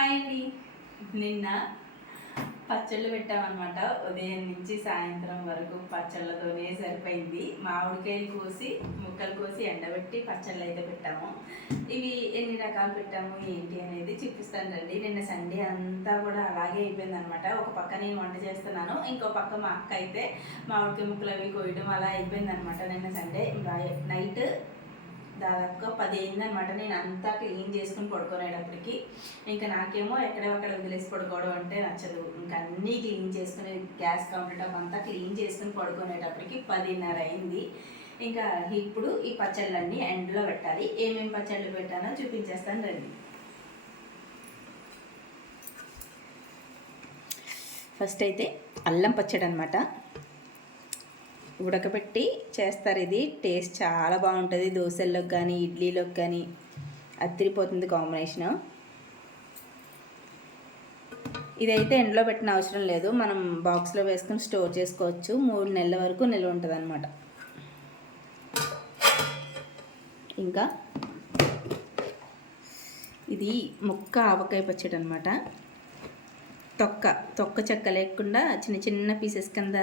Hi అండి. నిన్న పచ్చళ్ళు పెట్టామన్నమాట. ఉదయం నుంచి సాయంత్రం వరకు పచ్చళ్ళతోనే సరిపోయింది. మామిడికాయలు కోసి ముక్కలు కోసి ఎండబెట్టి పచ్చళ్ళు అయితే పెట్టాము. ఇవి ఎన్ని రకాలు పెట్టాము ఏంటి అనేది చూపిస్తాను రండి. నిన్న సండే అంతా కూడా అలాగే అయిపోయింది అనమాట. ఒక పక్క నేను వంట చేస్తున్నాను, ఇంకో పక్క మా అక్క అయితే మామిడికాయ ముక్కలు అవి కోయడం అలా అయిపోయింది అనమాట. నిన్న సండే నైట్ దాదాపుగా 10 అయిందనమాట. నేను అంతా క్లీన్ చేసుకుని పడుకునేటప్పటికి ఇంకా నాకేమో ఎక్కడెక్కడ వదిలేసి పడుకోవడం అంటే నచ్చదు. ఇంకా అన్నీ క్లీన్ చేసుకుని గ్యాస్ కౌంటర్ టాప్ అంతా క్లీన్ చేసుకుని పడుకునేటప్పటికి 10:30 అయింది. ఇంకా ఇప్పుడు ఈ పచ్చళ్ళన్నీ ఎండ్లో పెట్టాలి. ఏమేమి పచ్చళ్ళు పెట్టానో చూపించేస్తాను రండి. ఫస్ట్ అయితే అల్లం పచ్చడి అనమాట. ఉడకబెట్టి చేస్తారు. ఇది టేస్ట్ చాలా బాగుంటుంది. దోశల్లోకి కానీ ఇడ్లీలోకి కానీ అదిరిపోతుంది కాంబినేషను. ఇదైతే ఎండలో పెట్టిన అవసరం లేదు, మనం బాక్స్లో వేసుకొని స్టోర్ చేసుకోవచ్చు. 3 నెలల వరకు నిల్వ ఉంటుంది అన్నమాట. ఇంకా ఇది ముక్క ఆవకాయ పచ్చడి అనమాట. తొక్క చెక్క లేకుండా చిన్న చిన్న పీసెస్ కింద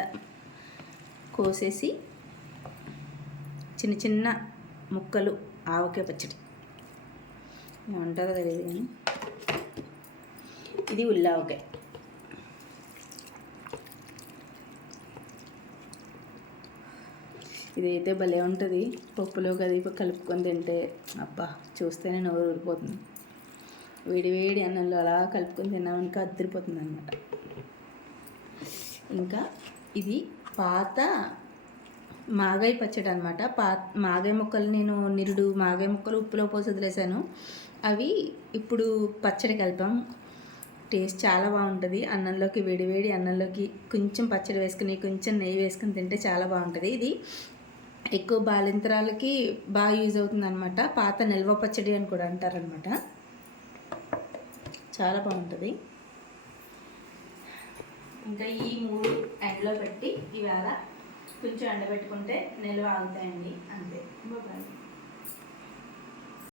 కోసేసి చిన్న చిన్న ముక్కలు ఆవకాయ పచ్చడి ఏమంటారో తెలియదు కానీ ఇది ఉల్లావకాయ. ఇదైతే భలే ఉంటుంది. పప్పులో అది కలుపుకొని తింటే అబ్బా చూస్తేనే నోరు ఊరిపోతుంది. వేడి వేడి అన్నంలో అలా కలుపుకొని తిన్నామనుక అదిరిపోతుంది అన్నమాట. ఇంకా ఇది పాత మాగాయ పచ్చడి అనమాట. మాగాయ ముక్కలు నేను నిరుడు మాగాయ ముక్కలు ఉప్పులో పోసి వదిలేసాను. అవి ఇప్పుడు పచ్చడి కలిపాం. టేస్ట్ చాలా బాగుంటుంది. అన్నంలోకి వేడివేడి అన్నంలోకి కొంచెం పచ్చడి వేసుకుని కొంచెం నెయ్యి వేసుకుని తింటే చాలా బాగుంటుంది. ఇది ఎక్కువ బాలింతరాలకి బాగా యూజ్ అవుతుంది అనమాట. పాత నిల్వ పచ్చడి అని కూడా అంటారనమాట. చాలా బాగుంటుంది. ఇంకా ఈ 3 ఎండలో పెట్టి ఇవాళ కొంచెం ఎండబెట్టుకుంటే నిల్వ ఆగుతాయండి. అంతే. బాయ్.